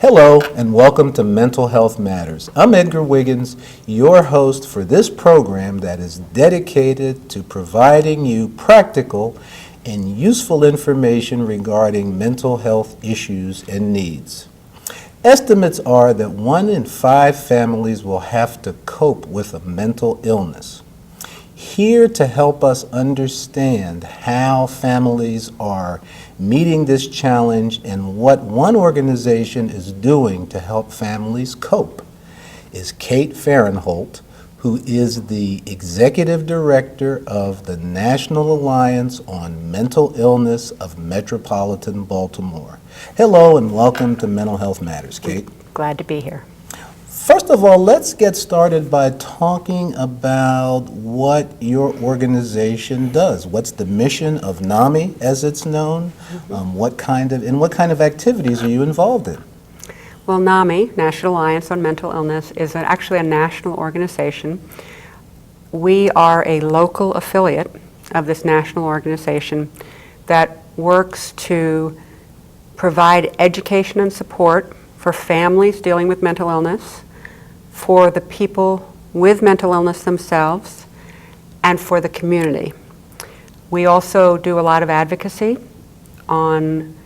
Hello and welcome to Mental Health Matters. I'm Edgar Wiggins, your host for this program that is dedicated to providing you practical and useful information regarding mental health issues and needs. Estimates are that 1 in 5 families will have to cope with a mental illness. Here to help us understand how families are meeting this challenge and what one organization is doing to help families cope is Kathryn Farinholt, who is the Executive Director of the National Alliance on Mental Illness of Metropolitan Baltimore. Hello and welcome to Mental Health Matters, Kate. Glad to be here. First of all, let's get started by talking about what your organization does. What's the mission of NAMI, as it's known? What kind of activities are you involved in? Well, NAMI, National Alliance on Mental Illness, is actually a national organization. We are a local affiliate of this national organization that works to provide education and support for families dealing with mental illness, for the people with mental illness themselves, and for the community. We also do a lot of advocacy on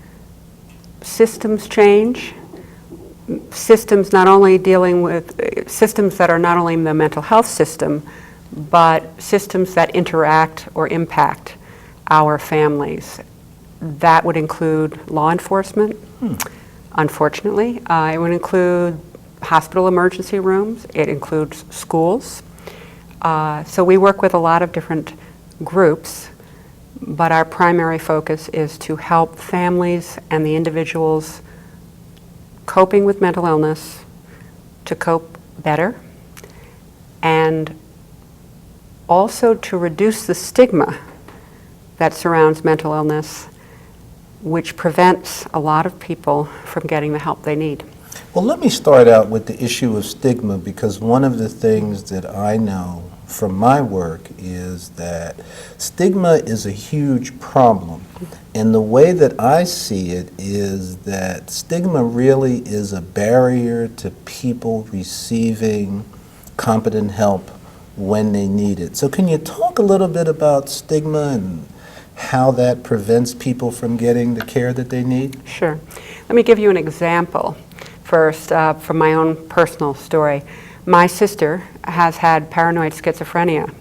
systems change, systems not only dealing with systems that are not only the mental health system, but systems that interact or impact our families. That would include law enforcement, unfortunately. It would include hospital emergency rooms. It includes schools. So we work with a lot of different groups, but our primary focus is to help families and the individuals coping with mental illness to cope better, and also to reduce the stigma that surrounds mental illness, which prevents a lot of people from getting the help they need. Well, let me start out with the issue of stigma, because one of the things that I know from my work is that stigma is a huge problem. And the way that I see it is that stigma really is a barrier to people receiving competent help when they need it. So can you talk a little bit about stigma and how that prevents people from getting the care that they need? Sure. Let me give you an example first from my own personal story. My sister has had paranoid schizophrenia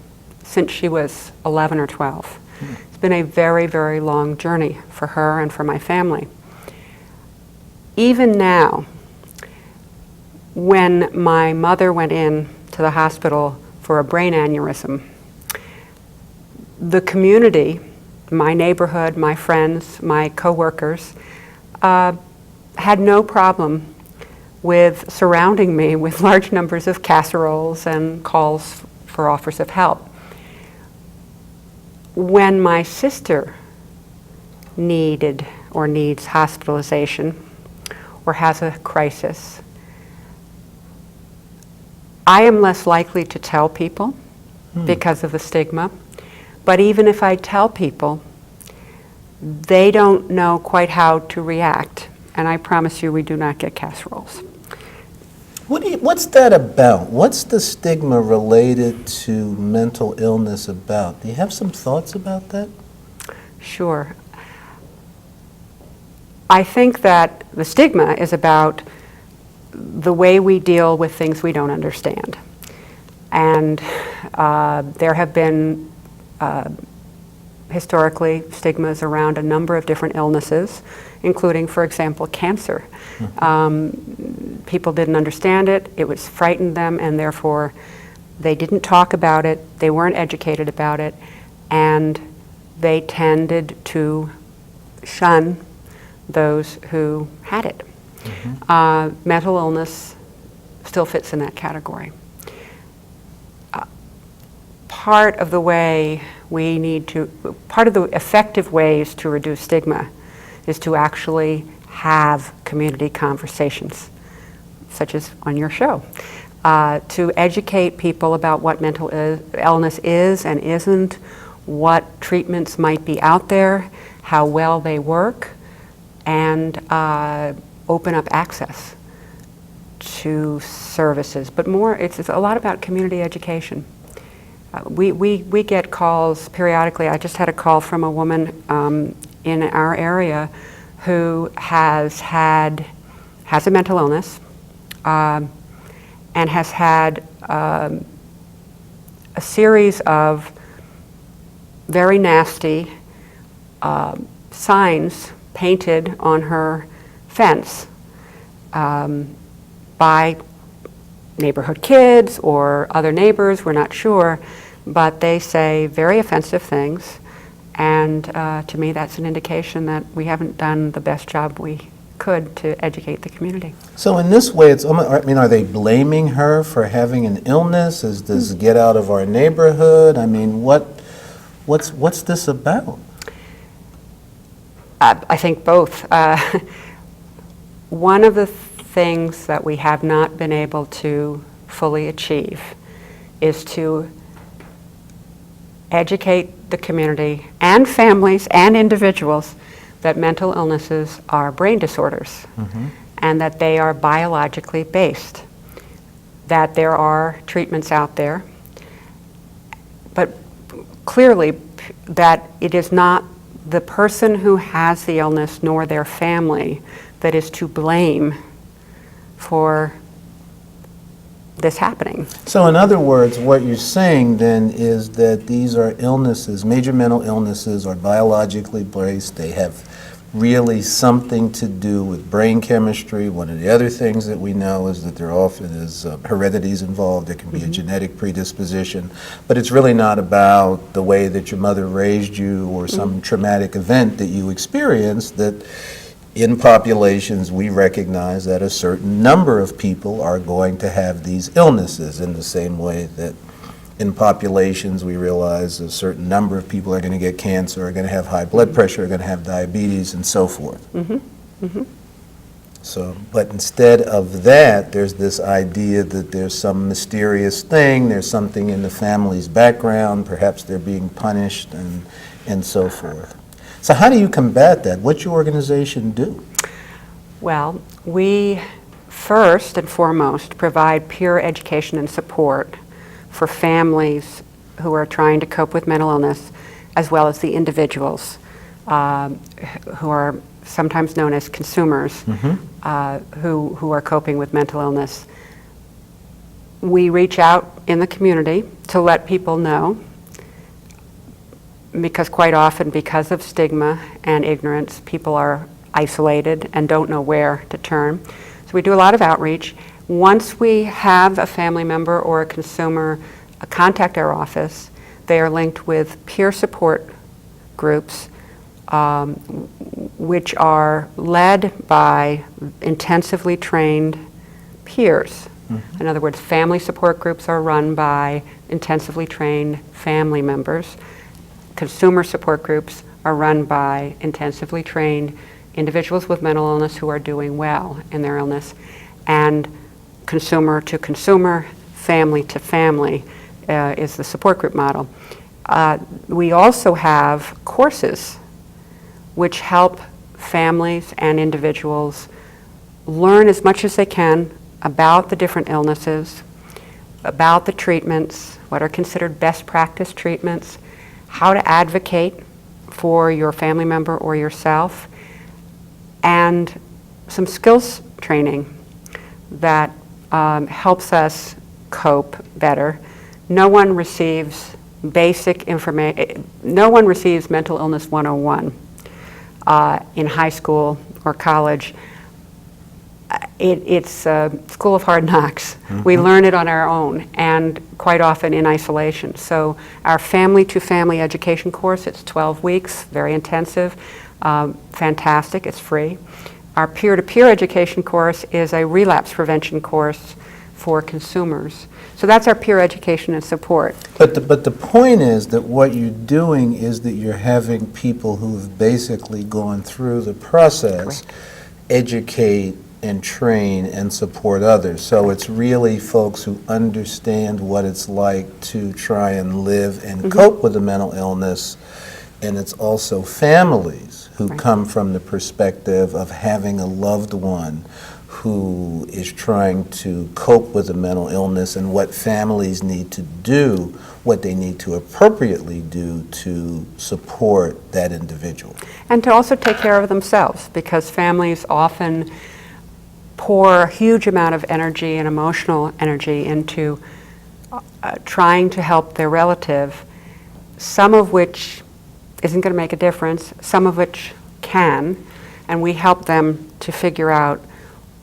since she was 11 or 12. It's been a very, very long journey for her and for my family. Even now, when my mother went in to the hospital for a brain aneurysm, the community, my neighborhood, my friends, my coworkers, had no problem with surrounding me with large numbers of casseroles and calls for offers of help. When my sister needed or needs hospitalization or has a crisis, I am less likely to tell people because of the stigma. But even if I tell people, they don't know quite how to react. And I promise you, we do not get casseroles. What's that about? What's the stigma related to mental illness about? Do you have some thoughts about that? Sure. I think that the stigma is about the way we deal with things we don't understand. And there have been historically stigmas around a number of different illnesses, including, for example, cancer. People didn't understand it, it was frightened them, and therefore they didn't talk about it, they weren't educated about it, and they tended to shun those who had it. Mental illness still fits in that category. Part of the effective ways to reduce stigma is to actually have community conversations, such as on your show, to educate people about what mental illness is and isn't, what treatments might be out there, how well they work, and open up access to services, but more, it's a lot about community education. We get calls periodically. I just had a call from a woman in our area who has a mental illness and has had a series of very nasty signs painted on her fence by neighborhood kids or other neighbors, we're not sure, but they say very offensive things, and to me that's an indication that we haven't done the best job we could to educate the community. So in this way, it's almost, I mean, are they blaming her for having an illness? Is this get out of our neighborhood? I mean, what's this about? I think both. One of the things that we have not been able to fully achieve is to educate the community and families and individuals that mental illnesses are brain disorders, and that they are biologically based, that there are treatments out there, but clearly that it is not the person who has the illness nor their family that is to blame for this happening. So in other words, what you're saying then is that these are illnesses, major mental illnesses are biologically based. They have really something to do with brain chemistry. One of the other things that we know is that there often is heredity is involved. There can be a genetic predisposition, but it's really not about the way that your mother raised you or some traumatic event that you experienced. That in populations, we recognize that a certain number of people are going to have these illnesses, in the same way that in populations we realize a certain number of people are going to get cancer, are going to have high blood pressure, are going to have diabetes, and so forth. So, but instead of that, there's this idea that there's some mysterious thing, there's something in the family's background, perhaps they're being punished, and so forth. So how do you combat that? What's your organization do? Well, we first and foremost provide peer education and support for families who are trying to cope with mental illness, as well as the individuals who are sometimes known as consumers, who are coping with mental illness. We reach out in the community to let people know, because quite often, because of stigma and ignorance, people are isolated and don't know where to turn. So we do a lot of outreach. Once we have a family member or a consumer contact our office, they are linked with peer support groups, which are led by intensively trained peers. In other words, family support groups are run by intensively trained family members. Consumer support groups are run by intensively trained individuals with mental illness who are doing well in their illness. And consumer to consumer, family to family is the support group model. We also have courses which help families and individuals learn as much as they can about the different illnesses, about the treatments, what are considered best practice treatments, how to advocate for your family member or yourself, and some skills training that helps us cope better. No one receives basic information, no one receives mental illness 101 in high school or college. It's a school of hard knocks. We learn it on our own, and quite often in isolation. So our family-to-family education course, it's 12 weeks, very intensive, fantastic, it's free. Our peer-to-peer education course is a relapse prevention course for consumers. So that's our peer education and support. But the point is that what you're doing is that you're having people who've basically gone through the process educate and train and support others. So it's really folks who understand what it's like to try and live and cope with a mental illness, and it's also families who come from the perspective of having a loved one who is trying to cope with a mental illness and what families need to do, what they need to appropriately do to support that individual. And to also take care of themselves, because families often pour a huge amount of energy and emotional energy into trying to help their relative, some of which isn't going to make a difference, some of which can, and we help them to figure out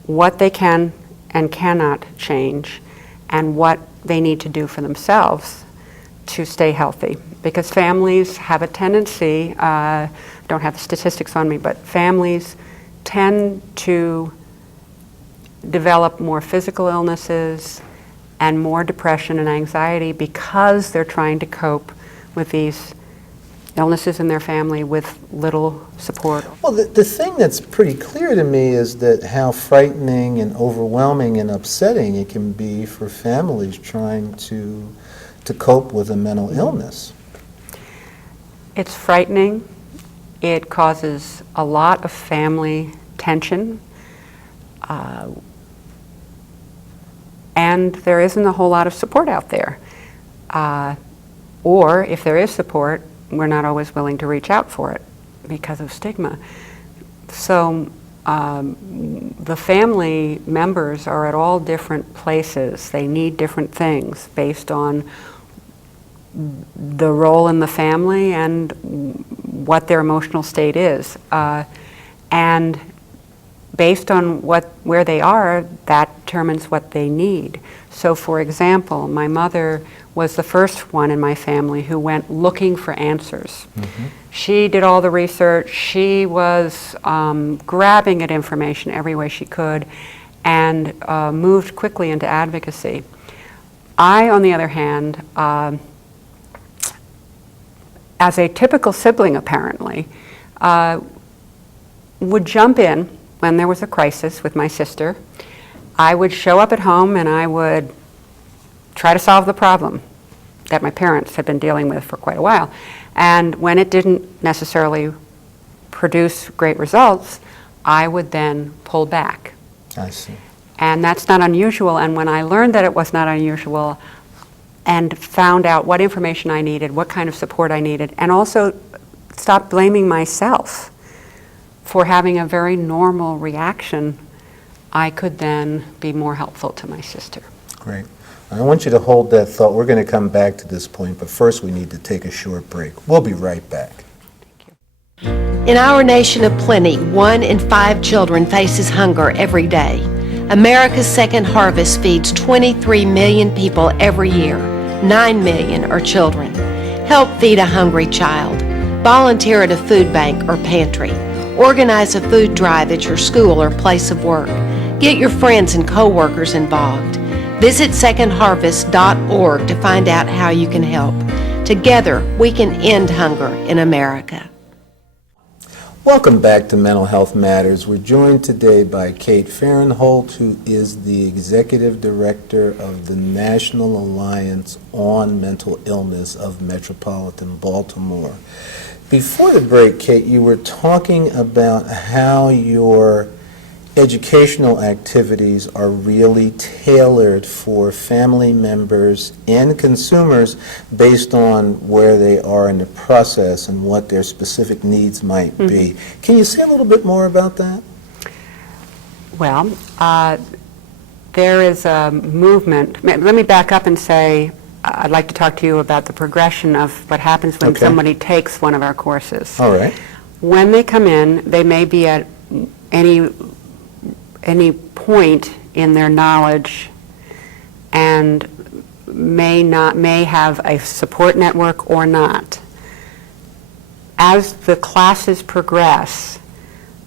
what they can and cannot change and what they need to do for themselves to stay healthy. Because families have a tendency, I don't have the statistics on me, but families tend to develop more physical illnesses and more depression and anxiety because they're trying to cope with these illnesses in their family with little support. Well, the thing that's pretty clear to me is that how frightening and overwhelming and upsetting it can be for families trying to cope with a mental illness. It's frightening. It causes a lot of family tension. And there isn't a whole lot of support out there. Or if there is support, we're not always willing to reach out for it because of stigma. So the family members are at all different places. They need different things based on the role in the family and what their emotional state is. And based on where they are, that determines what they need. So for example, my mother was the first one in my family who went looking for answers. Mm-hmm. She did all the research. She was grabbing at information every way she could and moved quickly into advocacy. I, on the other hand, as a typical sibling apparently, would jump in when there was a crisis with my sister. I would show up at home and I would try to solve the problem that my parents had been dealing with for quite a while. And when it didn't necessarily produce great results, I would then pull back. I see. And that's not unusual. And when I learned that it was not unusual and found out what information I needed, what kind of support I needed, and also stopped blaming myself for having a very normal reaction, I could then be more helpful to my sister. Great. I want you to hold that thought. We're going to come back to this point, but first we need to take a short break. We'll be right back. In our nation of plenty, 1 in 5 children faces hunger every day. America's Second Harvest feeds 23 million people every year. 9 million are children. Help feed a hungry child. Volunteer at a food bank or pantry. Organize a food drive at your school or place of work. Get your friends and co-workers involved. Visit secondharvest.org to find out how you can help. Together, we can end hunger in America. Welcome back to Mental Health Matters. We're joined today by Kathryn Farinholt, who is the Executive Director of the National Alliance on Mental Illness of Metropolitan Baltimore. Before the break, Kate, you were talking about how your educational activities are really tailored for family members and consumers based on where they are in the process and what their specific needs might be. Can you say a little bit more about that? Well, there is a movement. Let me back up and say I'd like to talk to you about the progression of what happens when somebody takes one of our courses. All right. When they come in, they may be at any point in their knowledge and may have a support network or not. As the classes progress,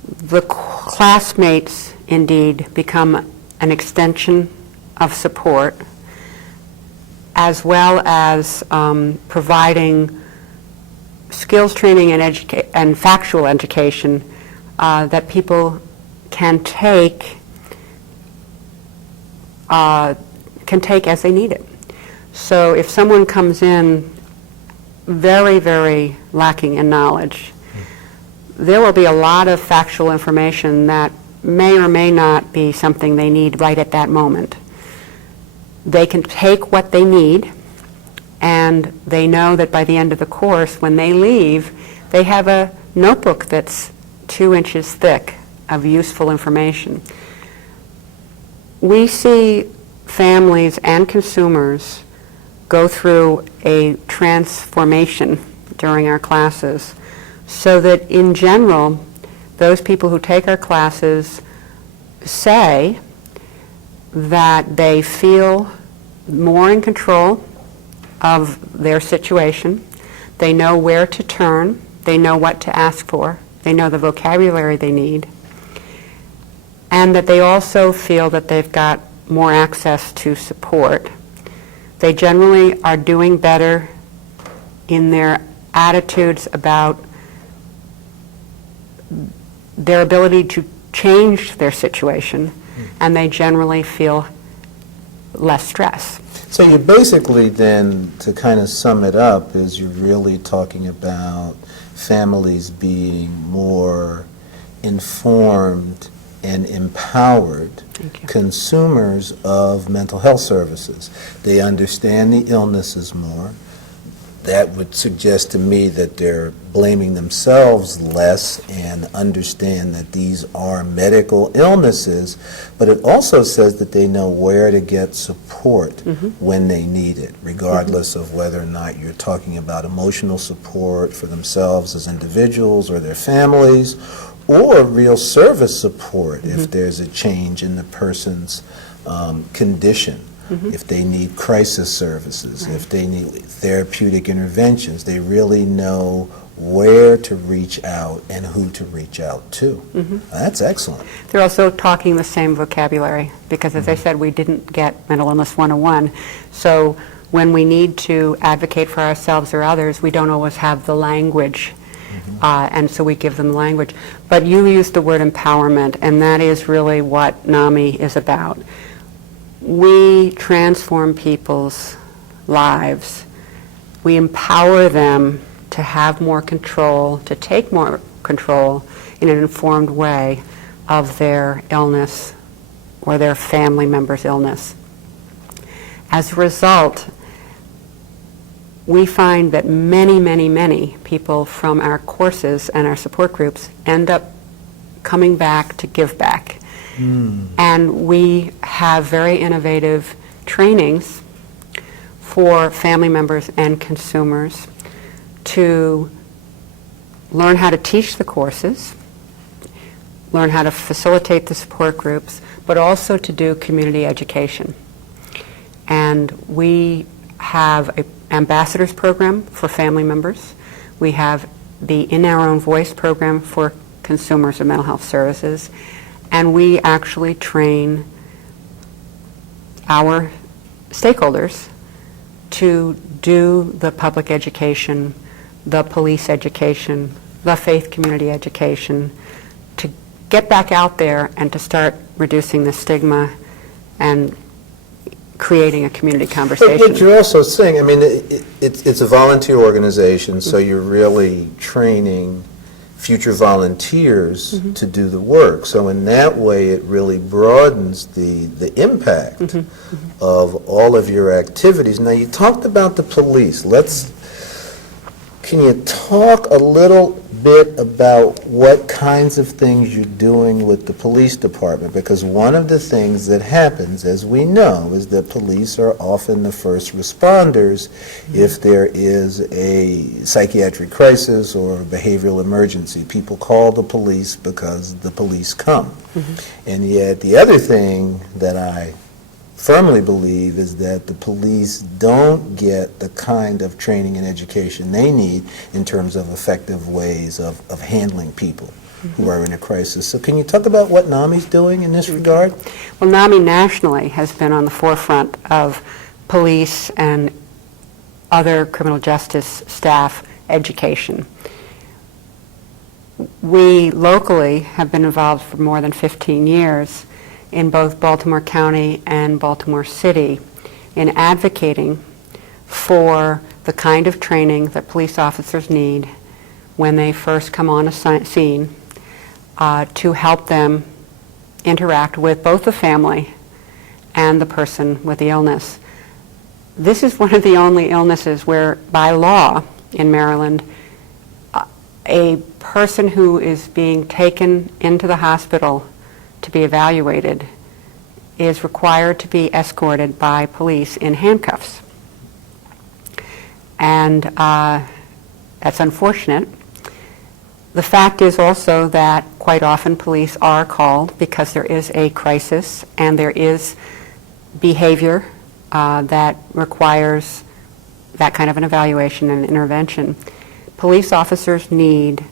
the classmates indeed become an extension of support, as well as providing skills training and factual education that people can take as they need it. So if someone comes in very, very lacking in knowledge, there will be a lot of factual information that may or may not be something they need right at that moment. They can take what they need, and they know that by the end of the course, when they leave, they have a notebook that's 2 inches thick of useful information. We see families and consumers go through a transformation during our classes, so that in general, those people who take our classes say that they feel more in control of their situation. They know where to turn. They know what to ask for. They know the vocabulary they need. And that they also feel that they've got more access to support. They generally are doing better in their attitudes about their ability to change their situation, and they generally feel less stress. So you basically then, to kind of sum it up, is you're really talking about families being more informed and empowered consumers of mental health services. They understand the illnesses more. That would suggest to me that they're blaming themselves less and understand that these are medical illnesses, but it also says that they know where to get support when they need it, regardless of whether or not you're talking about emotional support for themselves as individuals or their families, or real service support if there's a change in the person's condition. If they need crisis services, if they need therapeutic interventions, they really know where to reach out and who to reach out to. That's excellent. They're also talking the same vocabulary because, as I said, we didn't get Mental Illness 101. So when we need to advocate for ourselves or others, we don't always have the language. And so we give them language. But you used the word empowerment, and that is really what NAMI is about. We transform people's lives. We empower them to have more control, to take more control in an informed way of their illness or their family member's illness. As a result, we find that many, many, many people from our courses and our support groups end up coming back to give back. And we have very innovative trainings for family members and consumers to learn how to teach the courses, learn how to facilitate the support groups, but also to do community education. And we have an ambassadors program for family members. We have the In Our Own Voice program for consumers of mental health services. And we actually train our stakeholders to do the public education, the police education, the faith community education, to get back out there and to start reducing the stigma and creating a community conversation. But you're also saying, I mean, it's a volunteer organization, so you're really training future volunteers to do the work. So in that way, it really broadens the impact of all of your activities. Now, you talked about the police. Can you talk a little bit about what kinds of things you're doing with the police department? Because one of the things that happens, as we know, is that police are often the first responders if there is a psychiatric crisis or a behavioral emergency. People call the police because the police come. And yet the other thing that I firmly believe is that the police don't get the kind of training and education they need in terms of effective ways of handling people who are in a crisis. So can you talk about what NAMI's doing in this regard? Well, NAMI nationally has been on the forefront of police and other criminal justice staff education. We locally have been involved for more than 15 years in both Baltimore County and Baltimore City in advocating for the kind of training that police officers need when they first come on a scene to help them interact with both the family and the person with the illness. This is one of the only illnesses where, by law in Maryland, a person who is being taken into the hospital to be evaluated is required to be escorted by police in handcuffs. And that's unfortunate. The fact is also that quite often police are called because there is a crisis and there is behavior that requires that kind of an evaluation and intervention. Police officers need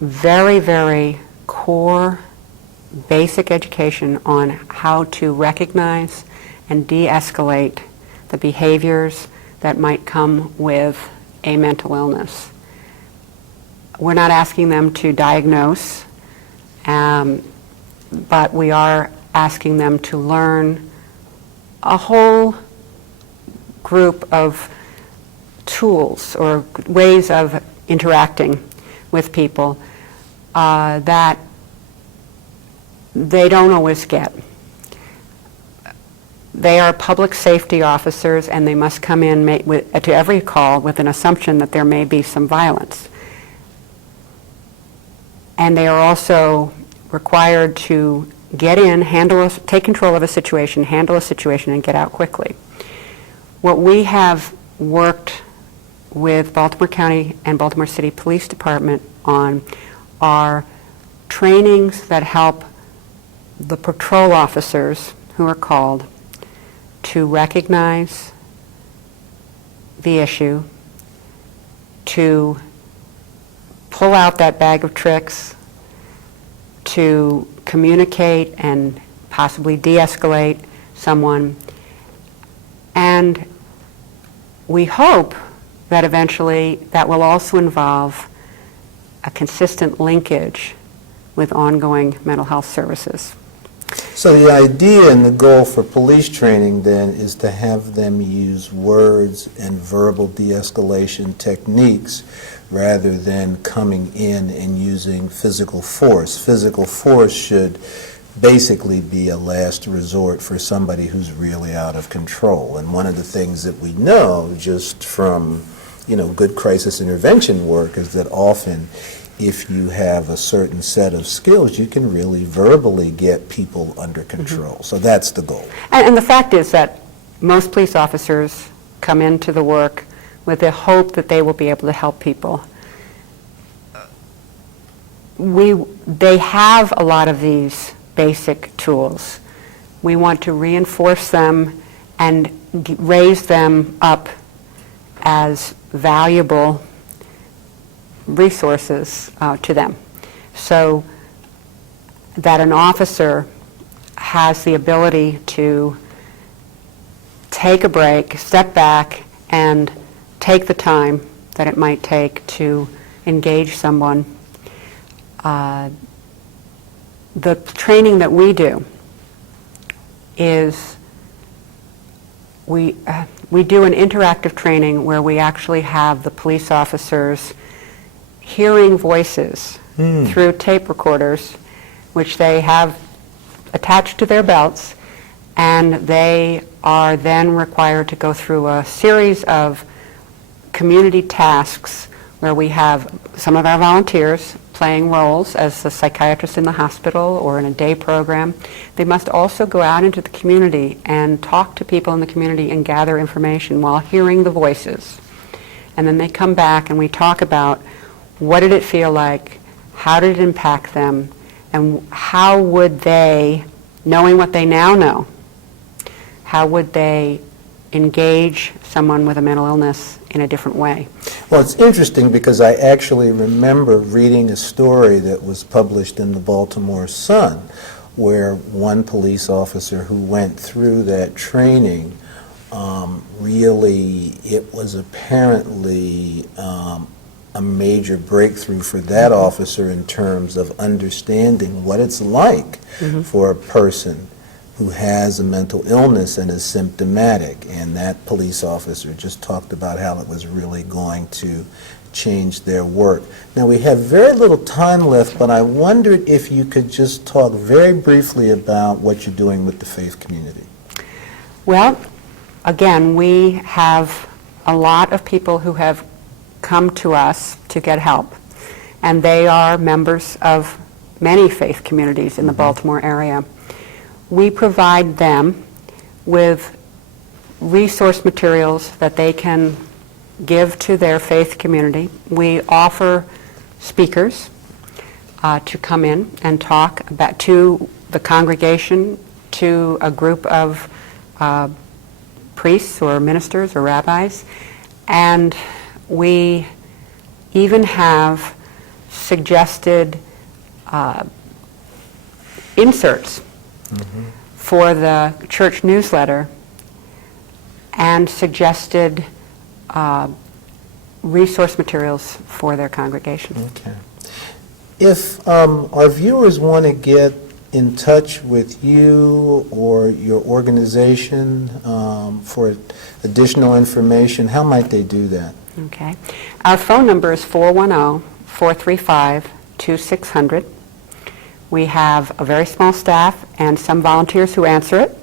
very, very core, basic education on how to recognize and de-escalate the behaviors that might come with a mental illness. We're not asking them to diagnose, but we are asking them to learn a whole group of tools or ways of interacting with people that they don't always get. They are public safety officers, and they must come in to every call with an assumption that there may be some violence. And they are also required to get in, take control of a situation, handle a situation, and get out quickly. What we have worked with Baltimore County and Baltimore City Police Department on are trainings that help the patrol officers who are called to recognize the issue, to pull out that bag of tricks, to communicate and possibly de-escalate someone. And we hope that eventually that will also involve a consistent linkage with ongoing mental health services. So the idea and the goal for police training then is to have them use words and verbal de-escalation techniques rather than coming in and using physical force. Physical force should basically be a last resort for somebody who's really out of control. And one of the things that we know just from, good crisis intervention work is that often if you have a certain set of skills, you can really verbally get people under control. Mm-hmm. So that's the goal. And the fact is that most police officers come into the work with the hope that they will be able to help people. They have a lot of these basic tools. We want to reinforce them and raise them up as valuable resources to them, so that an officer has the ability to take a break, step back, and take the time that it might take to engage someone. The training that we do is we do an interactive training where we actually have the police officers hearing voices through tape recorders, which they have attached to their belts, and they are then required to go through a series of community tasks where we have some of our volunteers playing roles as a psychiatrist in the hospital or in a day program. They must also go out into the community and talk to people in the community and gather information while hearing the voices. And then they come back and we talk about what did it feel like, how did it impact them, and how would they, knowing what they now know, how would they engage someone with a mental illness in a different way? Well, it's interesting because I actually remember reading a story that was published in the Baltimore Sun where one police officer who went through that training, really, it was apparently a major breakthrough for that officer in terms of understanding what it's like for a person who has a mental illness and is symptomatic. And that police officer just talked about how it was really going to change their work. Now, we have very little time left, but I wondered if you could just talk very briefly about what you're doing with the faith community. Well, again, we have a lot of people who have come to us to get help, and they are members of many faith communities in the Baltimore area. We provide them with resource materials that they can give to their faith community. We offer speakers to come in and talk about to the congregation, to a group of priests or ministers or rabbis, and we even have suggested inserts for the church newsletter and suggested resource materials for their congregation. Okay. If our viewers want to get in touch with you or your organization for additional information, how might they do that? Okay. Our phone number is 410-435-2600. We have a very small staff and some volunteers who answer it,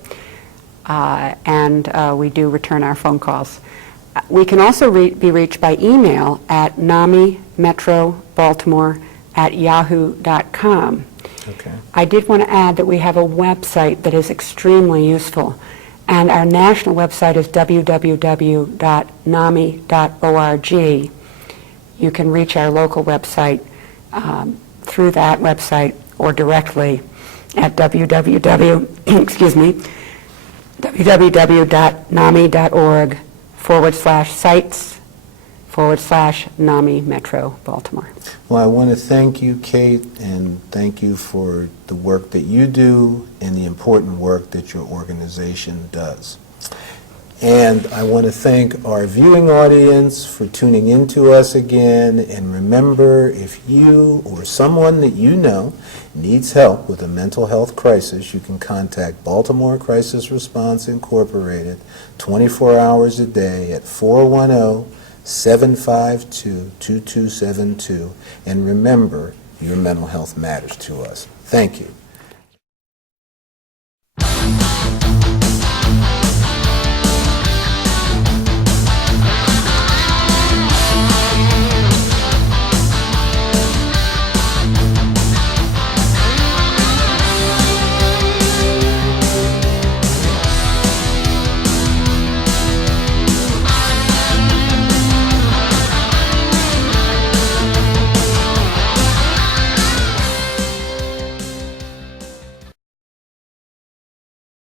and we do return our phone calls. We can also be reached by email at namimetrobaltimore@yahoo.com. Okay. I did want to add that we have a website that is extremely useful, and our national website is www.nami.org. You can reach our local website through that website or directly at www.nami.org/sites/NAMI Metro Baltimore. Well, I want to thank you, Kate, and thank you for the work that you do and the important work that your organization does. And I want to thank our viewing audience for tuning in to us again. And remember, if you or someone that you know needs help with a mental health crisis, you can contact Baltimore Crisis Response Incorporated 24 hours a day at 410-752-2272. And remember, your mental health matters to us. Thank you.